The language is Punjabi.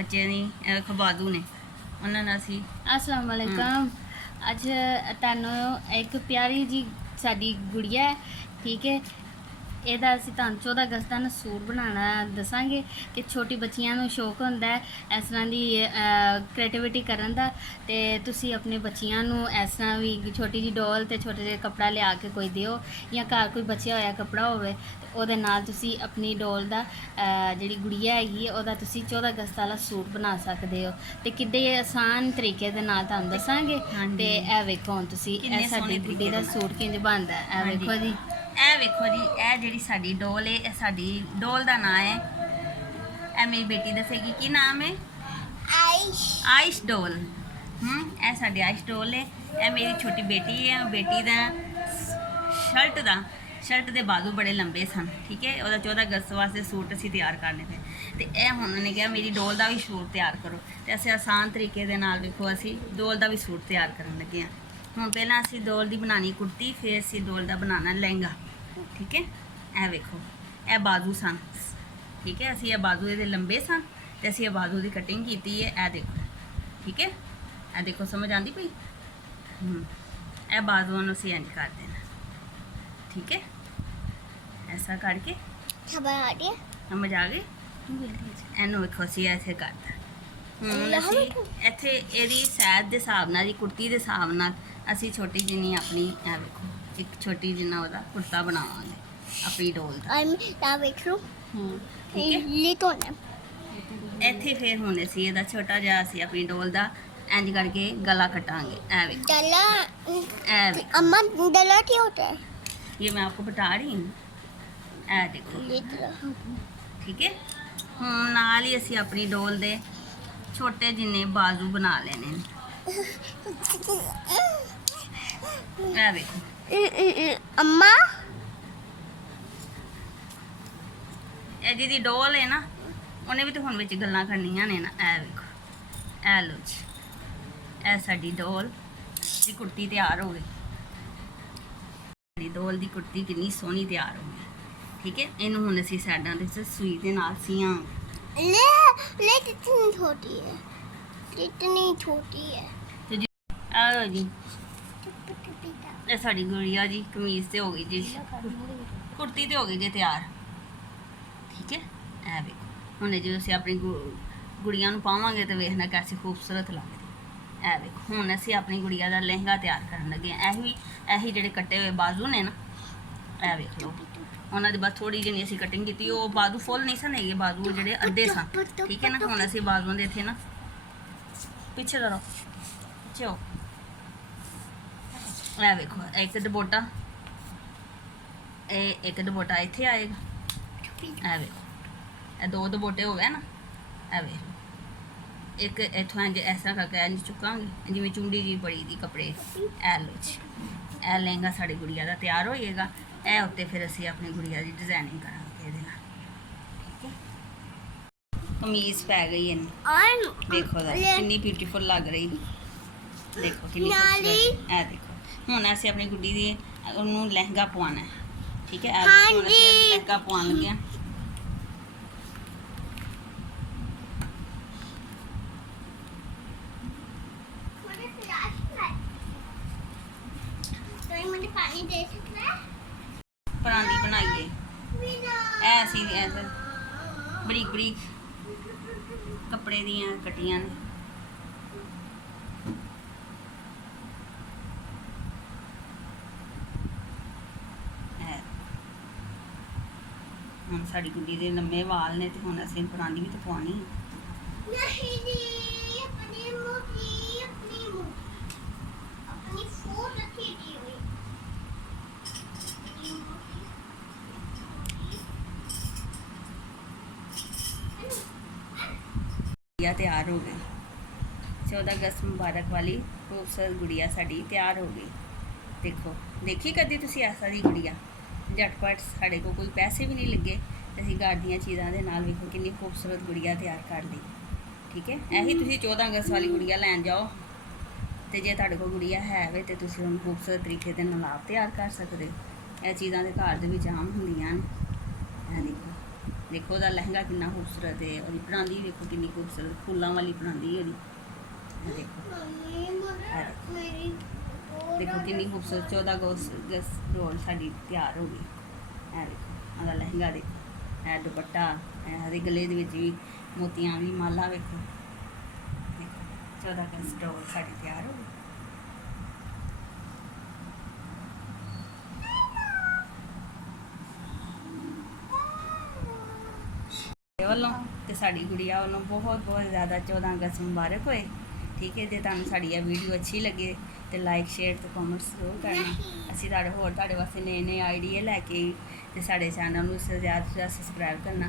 ਬੱਚੇ ਨਹੀਂ ਖਬਾਦੂ ਨੇ ਉਹਨਾਂ ਨਾਲ ਅਸੀਂ अस्सलाम वालेकुम। ਅੱਜ ਤੁਹਾਨੂੰ ਇੱਕ ਪਿਆਰੀ ਜੀ ਸਾਡੀ ਗੁੜੀਆ ਹੈ, ਠੀਕ ਹੈ। ਇਹਦਾ ਅਸੀਂ ਤੁਹਾਨੂੰ 14 ਅਗਸਤ ਦਾ ਨਾ ਸੂਟ ਬਣਾਉਣਾ ਦੱਸਾਂਗੇ ਕਿ ਛੋਟੀ ਬੱਚੀਆਂ ਨੂੰ ਸ਼ੌਕ ਹੁੰਦਾ ਹੈ ਇਸ ਤਰ੍ਹਾਂ ਦੀ ਕ੍ਰੀਏਟੀਵਿਟੀ ਕਰਨ ਦਾ, ਤੇ ਤੁਸੀਂ ਆਪਣੇ ਬੱਚੀਆਂ ਨੂੰ ਇਸ ਤਰ੍ਹਾਂ ਵੀ ਛੋਟੀ ਜੀ ਡੋਲ ਤੇ ਛੋਟੇ ਜਿਹੇ ਕੱਪੜਾ ਲਿਆ ਕੇ ਕੋਈ ਦਿਓ, ਜਾਂ ਘਰ ਕੋਈ ਬਚਿਆ ਹੋਇਆ ਕੱਪੜਾ ਹੋਵੇ ਤੇ ਉਹਦੇ ਨਾਲ ਤੁਸੀਂ ਆਪਣੀ ਡੋਲ ਦਾ ਜਿਹੜੀ ਗੁੜੀਆ ਹੈਗੀ ਹੈ ਉਹਦਾ ਤੁਸੀਂ 14 ਅਗਸਤ ਵਾਲਾ ਸੂਟ ਬਣਾ ਸਕਦੇ ਹੋ, ਤੇ ਕਿੱਡੇ ਆਸਾਨ ਤਰੀਕੇ ਦੇ ਨਾਲ ਤੁਹਾਨੂੰ ਦੱਸਾਂਗੇ। ਤੇ ਇਹ ਵੇਖੋ ਹੁਣ ਤੁਸੀਂ ਇਹ ਸਾਡੀ ਗੁੱਡੀ ਦਾ ਸੂਟ ਕਿੰਜ ਬਣਦਾ ਹੈ, ਇਹ ਵੇਖੋ ਜੀ। ਇਹ ਵੇਖੋ ਜੀ, ਇਹ ਜਿਹੜੀ ਸਾਡੀ ਡੋਲ ਹੈ, ਇਹ ਸਾਡੀ ਡੋਲ ਦਾ ਨਾਂ ਹੈ, ਇਹ ਮੇਰੀ ਬੇਟੀ ਦੱਸੇਗੀ ਕੀ ਨਾਮ ਹੈ। ਆਇਸ਼ ਡੋਲ। ਇਹ ਸਾਡੀ ਆਇਸ਼ ਡੋਲ ਹੈ। ਇਹ ਮੇਰੀ ਛੋਟੀ ਬੇਟੀ ਹੈ। ਬੇਟੀ ਦਾ ਸ਼ਰਟ ਦੇ ਬਾਜ਼ੂ ਬੜੇ ਲੰਬੇ ਸਨ, ਠੀਕ ਹੈ। ਉਹਦਾ 14 ਅਗਸਤ ਵਾਸਤੇ ਸੂਟ ਅਸੀਂ ਤਿਆਰ ਕਰਨੇ ਪਏ, ਤੇ ਇਹ ਹੁਣ ਉਹਨੇ ਕਿਹਾ ਮੇਰੀ ਡੋਲ ਦਾ ਵੀ ਸੂਟ ਤਿਆਰ ਕਰੋ, ਤੇ ਅਸੀਂ ਆਸਾਨ ਤਰੀਕੇ ਦੇ ਨਾਲ ਵੇਖੋ ਅਸੀਂ ਡੋਲ ਦਾ ਵੀ ਸੂਟ ਤਿਆਰ ਕਰਨ ਲੱਗੇ ਹਾਂ। ਹੁਣ ਪਹਿਲਾਂ ਅਸੀਂ ਡੋਲ ਦੀ ਬਣਾਉਣੀ ਕੁੜਤੀ, ਫਿਰ ਅਸੀਂ ਡੋਲ ਦਾ ਬਣਾਉਣਾ ਲਹਿੰਗਾ, ਠੀਕ ਹੈ। ਇਹ ਵੇਖੋ, ਇਹ ਬਾਜ਼ੂ ਸਨ, ਠੀਕ ਹੈ। ਅਸੀਂ ਇਹ ਬਾਜ਼ੂ ਇਹਦੇ ਲੰਬੇ ਸਨ ਤੇ ਅਸੀਂ ਇਹ ਬਾਜ਼ੂ ਦੀ ਕਟਿੰਗ ਕੀਤੀ ਹੈ। ਇਹ ਦੇਖੋ, ਠੀਕ ਹੈ। ਇਹ ਦੇਖੋ, ਸਮਝ ਆਉਂਦੀ ਪਈ। ਇਹ ਬਾਜ਼ੂਆਂ ਨੂੰ ਅਸੀਂ ਇੰਜ ਕਰ ਦੇਣਾ, ਠੀਕ ਹੈ। ਐਸਾ ਕਰਕੇ ਸਮਝ ਆ ਗਈ। ਇਹਨੂੰ ਵੇਖੋ ਅਸੀਂ ਐਸੇ ਕਰਦਾ। ਹੁਣ ਅਸੀਂ ਇੱਥੇ ਇਹਦੀ ਸਾਈਜ਼ ਦੇ ਹਿਸਾਬ ਨਾਲ, ਦੀ ਕੁੜਤੀ ਦੇ ਹਿਸਾਬ ਨਾਲ ਅਸੀਂ ਛੋਟੀ ਜਿੰਨੀ ਆਪਣੀ ਇਹ ਵੇਖੋ ਇੱਕ ਛੋਟੀ ਜਿੰਨਾ ਉਹਦਾ ਕੁੜਤਾ ਬਣਾਵਾਂਗੇ ਆਪਣੀ ਡੋਲ ਦਾ, ਠੀਕ ਹੈ। ਇੱਥੇ ਫਿਰ ਹੁਣ ਅਸੀਂ ਇਹਦਾ ਛੋਟਾ ਜਿਹਾ ਅਸੀਂ ਆਪਣੀ ਡੋਲ ਦਾ ਇੰਜ ਕਰਕੇ ਗਲਾ ਕਟਾਂਗੇ। ਇਹ ਵੇਖੋ, अम्मा डला क्या होता है? ये मैं आपको बता रही हूँ। ਇਹ ਦੇਖੋ, ਠੀਕ ਹੈ। ਹੁਣ ਨਾਲ ਹੀ ਅਸੀਂ ਆਪਣੀ ਡੋਲ ਦੇ ਛੋਟੇ ਜਿੰਨੇ ਬਾਜ਼ੂ ਬਣਾ ਲੈਣੇ ਨੇ। ਇਹ ਵੇਖੋ अम्मा ਇਹ ਜਿਹਦੀ ਡੋਲ ਹੈ ਨਾ, ਉਹਨੇ ਵੀ ਤਾਂ ਹੁਣ ਵਿੱਚ ਗੱਲਾਂ ਕਰਨੀਆਂ ਨੇ ਨਾ। ਇਹ ਵੇਖੋ, ਇਹ ਲਓ ਜੀ, ਇਹ ਸਾਡੀ ਡੋਲ ਦੀ ਕੁੜਤੀ ਤਿਆਰ ਹੋ ਗਈ। ਸਾਡੀ ਡੋਲ ਦੀ ਕੁੜਤੀ ਕਿੰਨੀ ਸੋਹਣੀ ਤਿਆਰ ਹੋ ਗਈ, ਠੀਕ ਹੈ। ਇਹਨੂੰ ਹੁਣ ਅਸੀਂ ਸਾਈਡਾਂ ਤੇ ਸੂਈ ਦੇ ਨਾਲ ਸੀਆਂ। ले कितनी छोटी है, कितनी छोटी है। ਆ ਲਓ ਜੀ, ਇਹ ਸਾਡੀ ਗੁੜੀਆ ਜੀ ਕਮੀਜ਼ ਤੇ ਹੋ ਗਈ ਜੀ, ਕੁੜਤੀ ਤੇ ਹੋ ਗਈ ਜੀ ਤਿਆਰ, ਠੀਕ ਹੈ। ਇਹ ਵੇਖੋ, ਹੁਣ ਜਦੋਂ ਅਸੀਂ ਆਪਣੀ ਗੁੜੀਆਂ ਨੂੰ ਪਾਵਾਂਗੇ ਤੇ ਵੇਖਣਾ ਕਿੰਨੀ ਖੂਬਸੂਰਤ ਲੱਗਦੀ। ਇਹ ਵੇਖੋ, ਹੁਣ ਅਸੀਂ ਆਪਣੀ ਗੁੜੀਆ ਦਾ ਲਹਿੰਗਾ ਤਿਆਰ ਕਰਨ ਲੱਗੇ ਹਾਂ। ਇਹੀ ਜਿਹੜੇ ਕੱਟੇ ਹੋਏ ਬਾਜ਼ੂ ਨੇ ਨਾ, ਇਹ ਵੇਖ ਲਓ, ਉਹਨਾਂ ਦੀ ਬਸ ਥੋੜੀ ਜਿਹੀ ਅਸੀਂ ਕਟਿੰਗ ਕੀਤੀ। ਉਹ ਬਾਜ਼ੂ ਫੁੱਲ ਨਹੀਂ ਸਨ ਹੈਗੇ, ਬਾਜ਼ੂ ਜਿਹੜੇ ਅੱਧੇ ਸਨ, ਠੀਕ ਹੈ ਨਾ। ਹੁਣ ਅਸੀਂ ਬਾਜ਼ੂਆਂ ਦੇ ਇੱਥੇ ਨਾ ਪਿੱਛੇ ਕਰੋ, ਪਿੱਛੇ ਹੋ। ਇਹ ਵੇਖੋ, ਇੱਕ ਦੁਪੱਟਾ, ਇਹ ਇੱਕ ਦੁਪੱਟਾ ਇੱਥੇ ਆਏਗਾ। ਇਹ ਵੇਖੋ, ਇਹ ਦੋ ਦੁਪੱਟੇ ਹੋ ਗਏ ਨਾ। ਇਹ ਵੇਖੋ, ਇੱਕ ਇੱਥੋਂ ਇੰਜ ਇਸ ਤਰ੍ਹਾਂ ਕਰਕੇ ਇੰਜ ਚੁੱਕਾਂਗੇ ਜਿਵੇਂ ਚੁੰਡੀ ਜੀ ਬੜੀ ਦੀ ਕੱਪੜੇ। ਇਹ ਲਓ ਜੀ, ਇਹ ਲਹਿੰਗਾ ਸਾਡੀ ਗੁੜੀਆ ਦਾ ਤਿਆਰ ਹੋ ਜਾਏਗਾ। ਇਹ ਉੱਤੇ ਫਿਰ ਅਸੀਂ ਆਪਣੀ ਗੁੜੀਆ ਦੀ ਡਿਜ਼ਾਈਨਿੰਗ ਕਰਾਂਗੇ ਇਹਦੇ ਨਾਲ, ਠੀਕ ਹੈ। ਕਮੀਜ਼ ਪੈ ਗਈ ਇਹਨੂੰ, ਦੇਖੋ ਦਾ ਕਿੰਨੀ ਬਿਊਟੀਫੁਲ ਲੱਗ ਰਹੀ, ਦੇਖੋ ਕਿੰਨੀ ਖੂਬਸੂਰਤ। ਇਹ ਦੇਖੋ, ਹੁਣ ਅਸੀਂ ਆਪਣੀ ਗੁੱਡੀ ਦੀ ਉਹਨੂੰ ਲਹਿੰਗਾ ਪਵਾਉਣਾ ਹੈ, ਠੀਕ ਹੈ। ਹੁਣ ਅਸੀਂ ਲਹਿੰਗਾ ਪਵਾਉਣ ਲੱਗੇ ਹਾਂ। पानी दे सकता है? ਪਰਾਂਦੀ ਬਣਾਈਏ। ਇਹ ਅਸੀਂ ਐਸੇ ਬਰੀਕ ਬਰੀਕ ਕੱਪੜੇ ਦੀਆਂ ਕੱਟੀਆਂ ਨੇ। ਹੁਣ ਸਾਡੀ ਗੁੱਡੀ ਦੇ ਲੰਮੇ ਵਾਲ ਨੇ, ਤੇ ਹੁਣ ਅਸੀਂ ਪਰਾਂਦੀ ਵੀ ਤਾਂ ਪਵਾਉਣੀ ਹੈ। नहीं जी, अपनी मोटी अपनी फूल रखी थी हुई। गुड़िया तैयार हो गई। 14 अगस्त मुबारक वाली खूबसूरत गुड़िया साड़ी तैयार हो गई। देखो, देखी कदी तुसी ऐसा दी गुड़िया, झटपट साढ़े को कोई पैसे भी नहीं लगे, ਅਸੀਂ ਘਰ ਦੀਆਂ ਚੀਜ਼ਾਂ ਦੇ ਨਾਲ ਵੇਖੋ ਕਿੰਨੀ ਖੂਬਸੂਰਤ ਗੁੜੀਆ ਤਿਆਰ ਕਰ ਲਈ, ਠੀਕ ਹੈ। ਇਹੀ ਤੁਸੀਂ 14 ਅਗਸਤ ਵਾਲੀ ਗੁੜੀਆ ਲੈਣ ਜਾਓ, ਤੇ ਜੇ ਤੁਹਾਡੇ ਕੋਲ ਗੁੜੀਆ ਹੈ ਵੇ ਤੇ ਤੁਸੀਂ ਉਹਨੂੰ ਖੂਬਸੂਰਤ ਤਰੀਕੇ ਦੇ ਨਾਲ ਆਪ ਤਿਆਰ ਕਰ ਸਕਦੇ ਹੋ। ਇਹ ਚੀਜ਼ਾਂ ਦੇ ਘਰ ਦੇ ਵਿੱਚ ਆਮ ਹੁੰਦੀਆਂ ਨੇ। ਇਹ ਦੇਖੋ, ਦੇਖੋ ਉਹਦਾ ਲਹਿੰਗਾ ਕਿੰਨਾ ਖੂਬਸੂਰਤ ਹੈ, ਉਹਦੀ ਪਰਾਂਦੀ ਦੇਖੋ ਕਿੰਨੀ ਖੂਬਸੂਰਤ ਫੁੱਲਾਂ ਵਾਲੀ ਪਰਾਂਦੀ ਉਹਦੀ। ਇਹ ਦੇਖੋ मम्मी मुझे मेरी ਦੇਖੋ ਕਿੰਨੀ ਖੂਬਸੂਰਤ 14 ਅਗਸਤ ਡੋਲ ਸਾਡੀ ਤਿਆਰ ਹੋ ਗਈ। ਇਹ ਦੇਖੋ ਉਹਦਾ ਲਹਿੰਗਾ ਦੇਖੋ, ਇਹ ਦੁਪੱਟਾ, ਇਹ ਉਹਦੇ ਗਲੇ ਦੇ ਵਿੱਚ ਵੀ ਮੋਤੀਆਂ ਵੀ ਮਾਲਾ ਵੇਖੋ। ਦੇਖੋ 14 ਅਗਸਤ ਡੋਲ ਸਾਡੀ ਤਿਆਰ ਹੋ ਗਈ। ਮੇਰੇ ਵੱਲੋਂ ਤੇ ਸਾਡੀ ਗੁੜੀਆ ਵੱਲੋਂ ਬਹੁਤ ਬਹੁਤ ਜ਼ਿਆਦਾ 14 ਅਗਸਤ ਮੁਬਾਰਕ ਹੋਏ। ਠੀਕ ਹੈ, ਜੇ ਤੁਹਾਨੂੰ ਸਾਡੀ ਇਹ ਵੀਡੀਓ ਅੱਛੀ ਲੱਗੇ ਤੇ ਲਾਈਕ ਸ਼ੇਅਰ ਤੇ ਕਮੈਂਟ ਜ਼ਰੂਰ ਕਰਨਾ। ਅਸੀਂ ਤੁਹਾਡੇ ਵਾਸਤੇ ਨਏ ਆਈਡੀਆ ਲੈ ਕੇ ਤੇ ਸਾਡੇ ਚੈਨਲ ਨੂੰ ਜ਼ਿਆਦਾ ਤੋਂ ਜ਼ਿਆਦਾ ਸਬਸਕ੍ਰਾਈਬ ਕਰਨਾ।